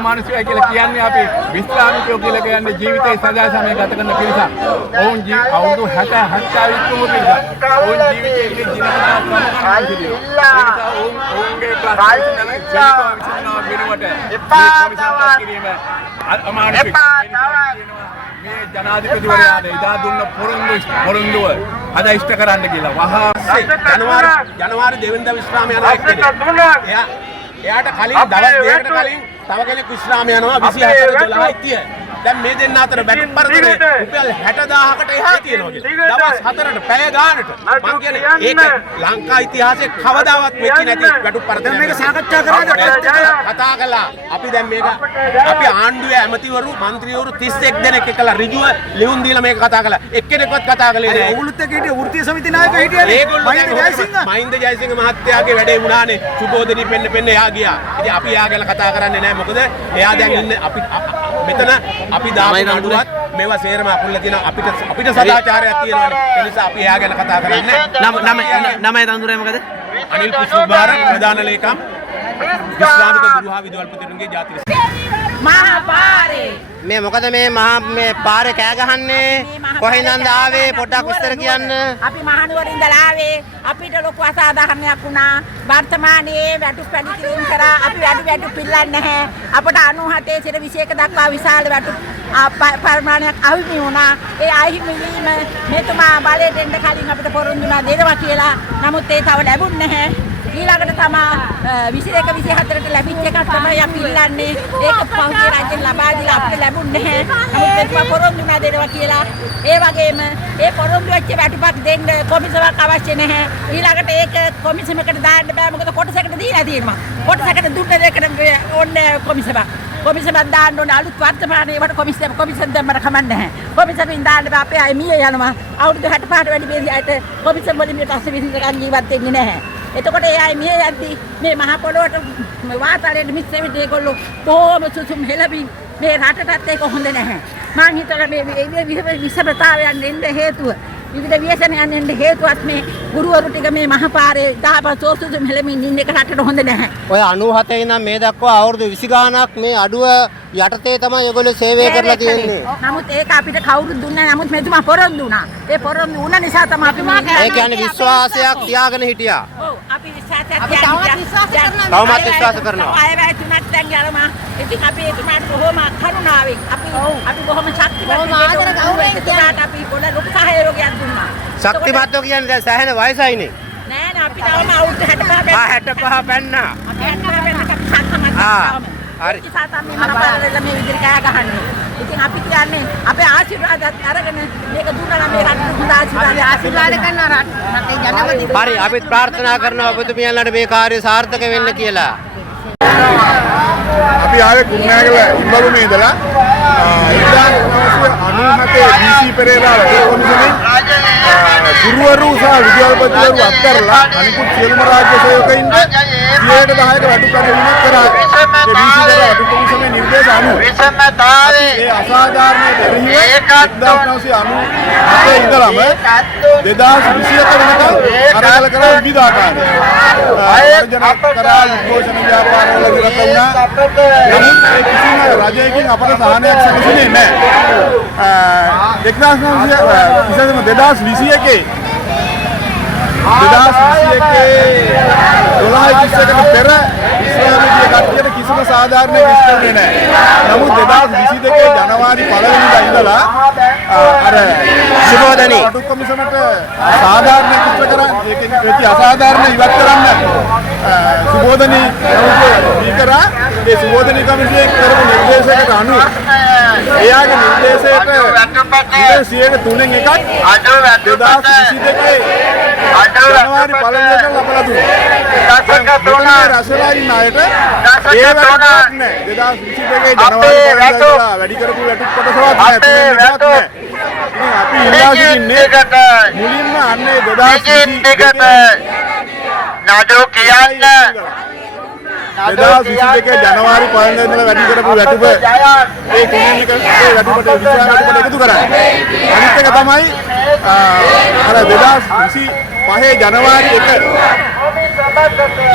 අමානුෂිකයි කියලා කියන්නේ අපි විශ්‍රාමිකයෝ කියලා කියන්නේ ජීවිතේ සදා සමය ගත කරන පිරිසක්. ඔවුන් අවුරුදු 60 ඉක්මවු පිරිසක්. ඔවුන් ජීවිතේ ජීවිතය ඔවුන්ගේ ක්ලාස් වෙනුවට මේ ජනාධිපතිවරයාට ඉදා දුන්න පොරොන්දුව අද ඉෂ්ට කරන්න කියලා වහා ජනවාරි 2 වෙනිදා විශ්‍රාම යනවා එක්කනේ. එයාට කලින් දවස් දෙකකට කලින් තව කෙනෙක් විශ්‍රාම යනවා 24 12 දැන් මේ දෙන්න අතර බැට් පරතරේ රුපියල් 60000කට එහා තියෙනවා කියලා. දවස් 4ට පැය ගානට මම කියන්නේ ඒක ලංකා ඉතිහාසයේ කවදාවත් වෙච්ච නැති බැට් පරතරේ. මේක සාකච්ඡා කරාද කතා කළා. අපි දැන් මේක අපි ආණ්ඩුවේ ඇමතිවරු മന്ത്രിවරු 31 දෙනෙක් එක්කලා ඍජුව ලියුම් දීලා මේක කතා කළා. එක්කෙනෙක්වත් කතා කළේ නෑ. ඕගොල්ලොත් එක්ක හිටිය වෘත්තීය සමිති නායක හිටියනේ. මහින්ද ජයසිංහ මහත්තයාගේ වැඩේ වුණානේ. සුබෝධනී පෙන්න එහා ගියා. ඉතින් අපි එයා ගැන කතා කරන්නේ නෑ. මොකද එයා දැන් ඉන්නේ අපි මෙතන අපි දාපු නඩුවත් මේවා සේරම අකුල්ලා තියෙනවා. අපිට සදාචාරයක් තියෙනවානේ. ඒ නිසා අපි එයා ගැන කතා කරන්නේ. නමයි තඳුරේ මොකද? අනිල් කුෂ්බාර ප්‍රධාන ලේකම් විශ්‍රාමික ගුරු හා විදුහල්පතිතුමන්ගේ ජාතික මහා පාරේ මේ මොකද මේ පාරේ කෑ ගහන්නේ කොහෙන්ද ආවේ පොඩ්ඩක් විස්තර කියන්න. අපි මහනුවර ඉඳලා ආවේ. අපිට ලොකු අසාධාරණයක් වුණා. වර්තමානයේ වැටු පැණි කිරීම කරා අපි වැටු පිල්ලන්නේ නැහැ. අපට 97 සිට 21 දක්වා විශාල වැටු පරිමාණයක් අහිමි වුණා. ඒ අහිමි වීම මෙතුමා බලයට එන්න කලින් අපිට පොරොන්දුනා දෙනවා කියලා. නමුත් ඒ තව ලැබුණ නැහැ. ඊළඟට තමයි 21 24ට ලැබිච්ච එකක් තමයි අපි ඉල්ලන්නේ. ඒක පහුගිය රජෙන් ලබා දීලා අපිට ලැබුණ නැහැ. නමුත් මෙතුමා පොරොන්දුනා දෙනවා කියලා. ඒ වගේම ඒ පොරොන්දු වෙච්ච වැටුපක් දෙන්න කොමිසමක් අවශ්‍ය නැහැ. ඊළඟට ඒක කොමිසමකට දාන්න බෑ. මොකද කොටසකට දීලා තියෙනවා. කොටසකට දුන්න දෙයකට ඕනේ කොමිසමක්. කොමිසමක් දාන්න ඕනේ අලුත් වර්තමානයේ වට කොමිසම් දැම්මම කමන්නේ නැහැ. කොමිසමෙන් දාන්න බෑ. අපේ අය මිය යනවා. අවුරුදු 65ට වැඩි බේරියට කොමිසම් වලින් මේ පස්සේ විසින්කන් ජීවත් වෙන්නේ නැහැ. එතකොට ඒ අය මිය යද්දි මේ මහ පොළොවට වාතාවරණයට මිස් වෙන්නේ ඒගොල්ලෝ බොහොම සුසුම් හෙලමින් මේ රටටත් ඒක හොඳ නැහැ. මං හිතලා මේ විෂමතාවයන් එන්න හේතුව විවිධ ව්‍යසනයන් එන්න හේතුවත් මේ ගුරුවරු ටික මේ මහපාරේ දාපන් සෝසුසුම් හෙලමින් ඉන්න එක රටට හොඳ නැහැ. ඔය 97 ඉඳන් මේ දක්වා අවුරුදු 20 ගාණක් මේ අඩුව යටතේ තමයි ඒගොල්ලෝ සේවය කරලා තියෙන්නේ. නමුත් ඒක අපිට කවුරුත් දුන්නේ නැහැ. නමුත් මෙතුමා පොරොන්දු වුණා. ඒ පොරොන්දු වුණ නිසා තමයි අපි මේ ඒ කියන්නේ විශ්වාසයක් තියාගෙන හිටියා. ඔව් අපි විශ්වාසයක් තවමත් විශ්වාස කරනවා. ආයෙත් තුනක් දැන් යනවා. ඉතින් අපි එතුමාට බොහොම කරුණාවෙන් අපි බොහොම ශක්තිමත් අපි පොළ ලොකු සහයෝගයක් දුන්නා. ශක්තිමත්ව කියන්නේ දැන් සෑහෙන වයසයිනේ. නෑ නෑ අපි තවම අවුරුදු 65 පැන්නා. අපි 65 පැන්නා. හරි. ඉතින් මේ විදිහට කෑ ගහන්නේ. ඉතින් අපි කියන්නේ අපේ ආශිර්වාදත් අරගෙන මේක දුන්නා මේ රටට හොඳ ආශිර්වාද කරන රටේ ජනපති. හරි අපිත් ප්‍රාර්ථනා කරනවා ඔබතුමියන්ලට මේ කාර්යය සාර්ථක වෙන්න කියලා. අපි ආවේ කුරුණෑගල ඉඹරුමේ ඉඳලා 1997 DC පෙරේරා වැඩ කොමිසමෙන් ගුරුවරු සහ විද්‍යාපතිවරු අත්හැරලා අනිකුත් සියලුම රාජ්‍ය සේවකයින්ට 10% වැටුප් කැපවීමක් කරා. ඒ DC පෙරේරා වැඩ කොමිසමේ නිර්දේශ අනුව ඒ අසාධාරණ පරිහිව 1997 ඉඳලම 2021 වෙනකම් අරගල කරා විවිධ ආකාරයෙන් ජනක කරා උද්ඝෝෂණ ව්‍යාපාරවල නිරත වුණා. නමුත් ඒ කිසිම රජයකින් අපට සහනයක් සැලසුනේ නැහැ. 2021 12/21කට පෙර ඉස්ලාමීය කට්ටියට කිසිම සාධාරණයක් ඉස්කරන්නේ නැහැ. නමුත් 2022 ජනවාරි 1 වෙනිදා ඉඳලා අර සුබෝධනී රටු කොමිසමට සාධාරණයක් ඉස්කර කරන් ඒකෙන් ප්‍රති අසාධාරණ ඉවත් කරන්න සුබෝධනී දීකරා ඒ සුබෝධනී කමිටුවෙන් කරපු නිර්දේශයකට අනුව එයාගේ නිර්දේශයට 103න් එකක් 2022 ජනවාරි 1 වෙනිදා ලබා දුන්නා. රසලා ඉන්න අයට ඒ වැටුපක් නැහැ. 2022 ජනවාරි 1 වෙනිදා වැඩි කරපු වැටුප් කොටසවත් නැහැ. අපි ඉල්ලා සිටින්නේ මුලින්ම අන්නේ 2022 නඩු කියන්න 2022 ජනවාරි 1 වෙනිදා ඉඳලා වැඩි කරපු වැටුප ඒ තුනෙන් එක ඒ වැටුපට විශාල වැටුපට එකතු කරන්නේ. අනිත් එක තමයි අර 2025 ජනවාරි 1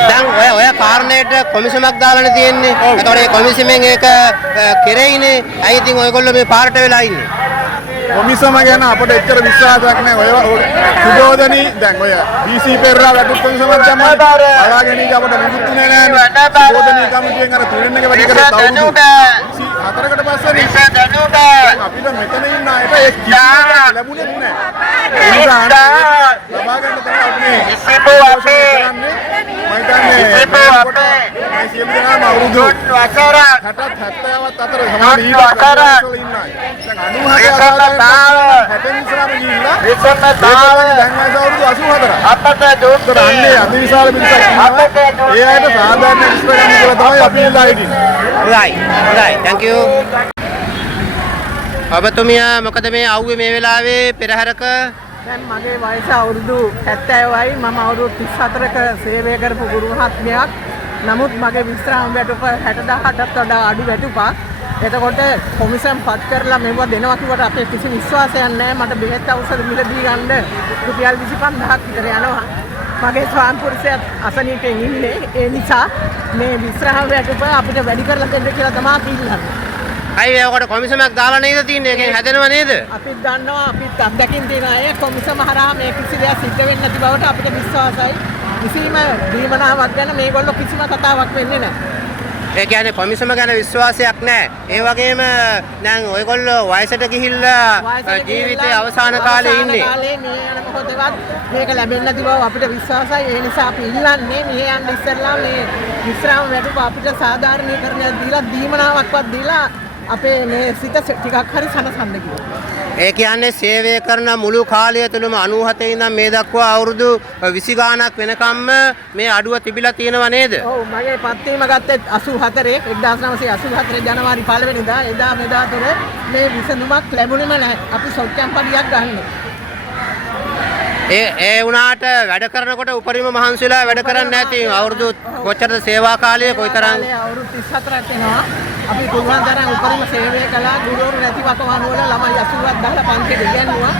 දැන් ඔය කාරණේට කොමිසමක් දාලානේ තියෙන්නේ. ඒතකොට ඒ කොමිසමෙන් ඒක කෙරෙයිනේ. ඇයි ඉතින් ඔයගොල්ලෝ මේ පාරට වෙලා ඉන්නේ? කොමිසම ගැන අපිට එච්චර විශ්වාසයක් නැහැ. ඔය සුජෝදනී දැන් ඔය DC පෙරේරා වැටුප් කොමිසමක් දැම්මා. බලාගෙන ඉඳ අපිට නිකුත්ුනේ නැහැ. සුජෝදනී කමිටුවෙන් අර තුනෙන් එක වැඩි කරලා අවුරුදු 4කට පස්සේ දැන් අපිට මෙතන ඉන්න අයට ඒ කිසිම ලැබුණේ නැහැ. ඒ නිසා ලබා ගන්න තමයි අපි ඉසිපෝ අපේ මේ සියලු දෙනාම අවුරුදු 60ත් 70ත් අතර සමාන ඊට වල ඉන්නවා. දැන් 96 ගිහිල්ලා දැන් අවුරුදු 84ක්. අපට දුක් අන්නේ අතිවිශාල පිරිසක් ඉන්නවා. ඒ අයට සාධාරණ විශ්ව ගන්න කියලා තමයි අපි ඉල්ලා හිටින්නේ. හොඳයි. thank you. ඔබතුමියා මොකද මේ ආවේ මේ වෙලාවේ පෙරහැරක? දැන් මගේ වයස අවුරුදු 70යි. මම අවුරුදු 34ක සේවය කරපු ගුරු මහත්මයෙක්. නමුත් මගේ විශ්‍රාම වැටුප 60000ටත් වඩා අඩු වැටුපක්. එතකොට කොමිසම් පත් කරලා මේව දෙනවා කිව්වට අපේ කිසි විශ්වාසයක් නැහැ. මට බෙහෙත් ඖෂධ මිලදී ගන්න රුපියල් 25000ක් විතර යනවා. මගේ ස්වාමි පුරුෂයාත් අසනීපෙන් ඉන්නේ. ඒ නිසා මේ විශ්‍රාම වැටුප අපිට වැඩි කරලා දෙන්න කියලා තමයි කිව්ලන්නේ. අයි ඒකට කොමිසමක් දාලා නේද තින්නේ? ඒකෙන් හැදෙනව නේද? අපිත් දන්නවා අපිත් අත්දැකීම් තියෙන අය කොමිසම හරහා මේ කිසි දෙයක් සිද්ධ වෙන්නේ නැති බවට අපිට විශ්වාසයි. කිසිම දීමනාවක් ගැන මේගොල්ලෝ කිසිම කතාවක් වෙන්නේ නැහැ. ඒ කියන්නේ කොමිසම ගැන විශ්වාසයක් නැහැ. ඒ වගේම දැන් ඔයගොල්ලෝ වයසට ගිහිල්ලා ජීවිතයේ අවසාන කාලේ ඉන්නේ. මේ යන මොහොතේවත් මේක ලැබෙන්නේ නැති බව අපිට විශ්වාසයි. ඒ නිසා අපි ඉල්ලන්නේ මෙහෙ යන්න ඉස්සෙල්ලා මේ විශ්‍රාම වැටුප අපිට සාධාරණීකරණයක් දීලා දීමනාවක්වත් දීලා අපේ මේ සිත ටිකක් හරි සනසන්න කියලා. ඒ කියන්නේ සේවය කරන මුළු කාලය තුළම 97 ඉඳන් මේ දක්වා අවුරුදු 20 ගාණක් වෙනකම්ම මේ අඩුව තිබිලා තියෙනව නේද? ඔව් මගේ පත්වීම ගත්තේ 84 1984 ජනවාරි 1 වෙනිදා. එදා මෙදා තුර මේ විසඳුමක් ලැබුණෙම නැහැ. අපි සෞඛ්‍යම් පඩියක් ගන්නෙ. ඒ වුණාට වැඩ කරනකොට උපරිම මහන්සිලා වැඩ කරන්නේ නැති අවුරුදු කොච්චරද සේවා කාලය කොයිතරම්? අවුරුදු 34ක් වෙනවා. අපි පුළුවන් තරම් උපරිම සේවය කළා. ගුරුවරු නැති වකවානු වල ළමයි 80ක් දාලා පන්තියට ඉගෙනුවා.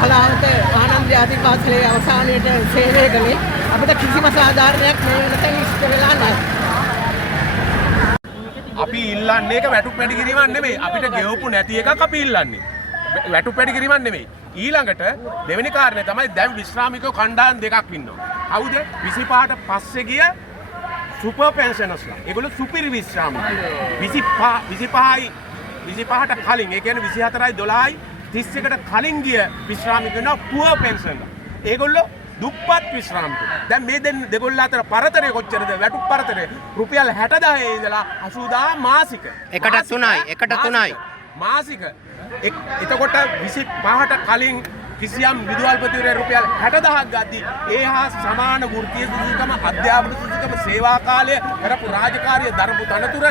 කලාවන්ත ආනන්ද ආදී පාසලේ අවසානයේට සේවය කළේ. අපිට කිසිම සාධාරණයක් මේ වෙනතෙන් ඉෂ්ට වෙලා නැහැ. අපි ඉල්ලන්නේ ඒක වැටුප් වැඩි කිරීමක් නෙමෙයි. අපිට ගෙවපු නැති එකක් අපි ඉල්ලන්නේ. වැටුප් වැඩි කිරීමක් නෙමෙයි. ඊළඟට දෙවෙනි කාරණේ තමයි දැන් විශ්‍රාමිකයෝ කණ්ඩායම් දෙකක් ඉන්නවා. කවුද? 25ට පස්සේ ගිය සුපර් පෙන්ෂනර්ස්ලා. ඒගොල්ලෝ සුපිරි විශ්‍රාමිකයෝ. 25ට කලින් ඒ කියන්නේ 24යි 12යි 31ට කලින් ගිය විශ්‍රාමිකයෝ නෝ පුවර් පෙන්ෂනර්ලා. ඒගොල්ලෝ දුප්පත් විශ්‍රාමිකයෝ. දැන් මේ දෙගොල්ල අතර පරතරය කොච්චරද? වැටුප් පරතරය රුපියල් 60000 ඉඳලා 80000 මාසික. එකට තුනයි. මාසික. එතකොට 25ට කලින් කිසියම් විදුහල්පතිවරයා රුපියල් 60000ක් ගද්දී ඒ හා සමාන වෘත්තීය සුසුකම අධ්‍යාපන සුසුකම සේවා කාලය කරපු රාජකාරිය දරපු තනතුර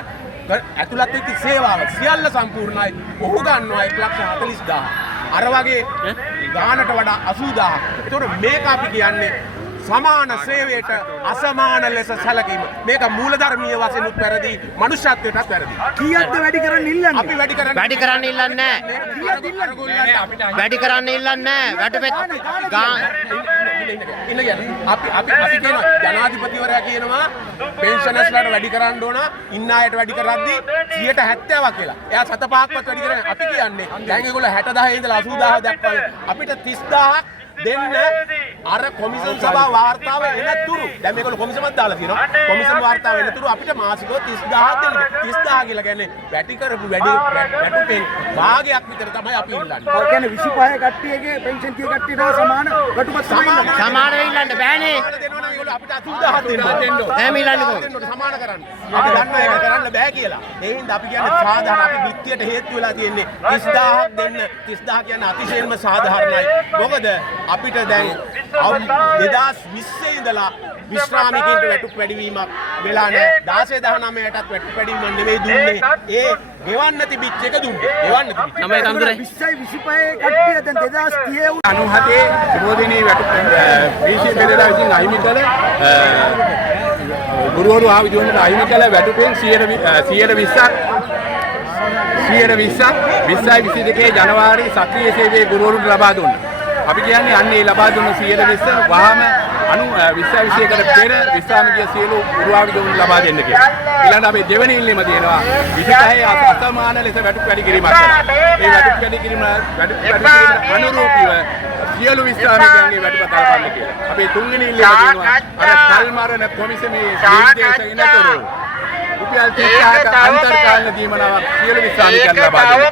ඇතුළත් වෙච්ච සේවාව සියල්ල සම්පූර්ණයි. ඔහු ගන්නවා 140000. අර වගේ ගානට වඩා 80000. ඒතකොට මේක අපි කියන්නේ සමාන සේවයට අසමාන ලෙස සැලකීම. මේක මූලධර්මීය වශයෙන් උත් වැරදි, මනුෂ්‍යත්වයටත් වැරදි. කීයක්ද වැඩි කරන්න ඉල්ලන්නේ? අපි වැඩි කරන්න ඉල්ලන්නේ නැහැ. වැඩි කරන්න ඉල්ලන්නේ නැහැ. වැටුපෙත් ඉන්න අපි කියනවා ජනාධිපතිවරයා කියනවා පෙන්ෂනර්ස්ලාට වැඩි කරන්න ඕන, ඉන්න අයට වැඩි කරද්දී 70ක් කියලා. එයා 75ක්වත් වැඩි කරන්නේ. අපි කියන්නේ දැන් ඒගොල්ලෝ 60000 ඉඳලා 80000 දක්වා අපිට 30000ක් දෙන්න අර කොමිසම් සභා වාර්තාව එනතුරු දැන් මේගොල්ලෝ කොමිසමක් දාලා තියෙනවා. කොමිසම් වාර්තාව එනතුරු අපිට මාසිකව 30000ක් දෙන්න. 30000 කියලා කියන්නේ වැටි කරපු වැටුපෙන් භාගයක් විතර තමයි අපි ඉල්ලන්නේ. ඒ කියන්නේ 25 කට්ටියගේ පෙන්ෂන් කිය කට්ටියට සමාන වැටුපක් සමාන වෙන්න බෑනේ. දෙනවා නම් ඒගොල්ලෝ අපිට 80000ක් දෙන්න. එහෙම ඉල්ලන්නේ කොහොමද? සමාන කරන්න. අපි දන්නවා ඒක කරන්න බෑ කියලා. ඒ හින්දා අපි කියන්නේ සාධාරණ අපි විත්තියට හේතු වෙලා තියෙන්නේ 30000ක් දෙන්න. 30000 කියන්නේ අතිශයින්ම සාධාරණයි. මොකද අපිට දැන් 2020 ඉඳලා විශ්‍රාමිකයින්ට වැටුප් වැඩිවීමක් වෙලා නැහැ. 16 19ටත් වැටුප් වැඩිවීමක් නෙවෙයි දුන්නේ. ඒ ගෙවන්න තිබිච්ච එක දුන්නේ. ගෙවන්න තිබිච්ච. 20 25 කට්ටිය දැන් 2030 97 සුබෝධිනී වැටුප් DC පෙරේරා විසින් අහිමි කළ ගුරුවරු ආ විදුහලට අහිමි කළ වැටුපෙන් 2022 ජනවාරි සක්‍රීය සේවයේ ගුරුවරුන්ට ලබා දුන්නා. අපි කියන්නේ අන්නේ ලබා දුන්න 120 වහම 2021කට පෙර විශ්‍රාමික සියලු පුරාවිදුන් ලබා දෙන්න කියලා. ඊළඟට අපි දෙවෙනි ඉල්ලීම තියෙනවා 26 අසමාන ලෙස වැටුප් වැඩි කිරීමක් කරනවා. මේ වැටුප් වැඩි කිරීම අනුරූපීව සියලු විශ්‍රාමිකයන්ගේ වැටුප කල්පන්න කියලා. අපි තුන්වෙනි ඉල්ලීම තියෙනවා අර කල්මරණ කොමිසමේ නිර්දේශ ඉනතුරු රුපියල් 30ක අන්තර්කාලීන දීමනාවක් සියලු විශ්‍රාමිකයන් ලබා දෙනවා.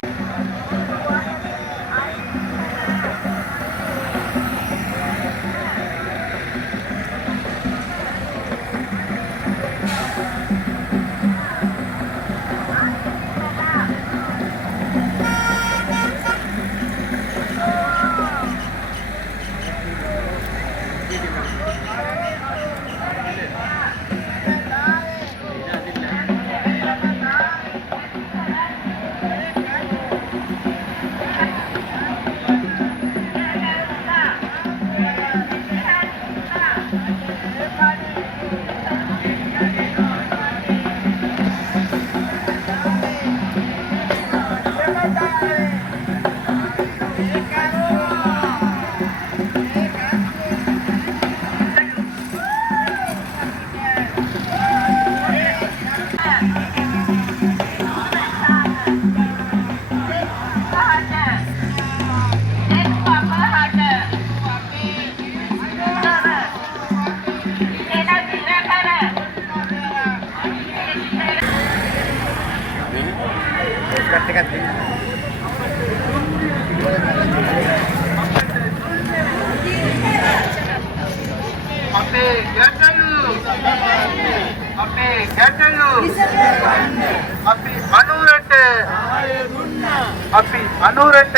අපි අනුරට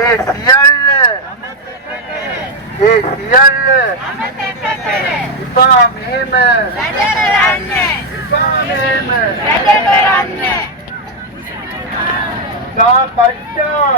ඒ සියල්ල ඉපා මෙහෙම සාකච්ඡා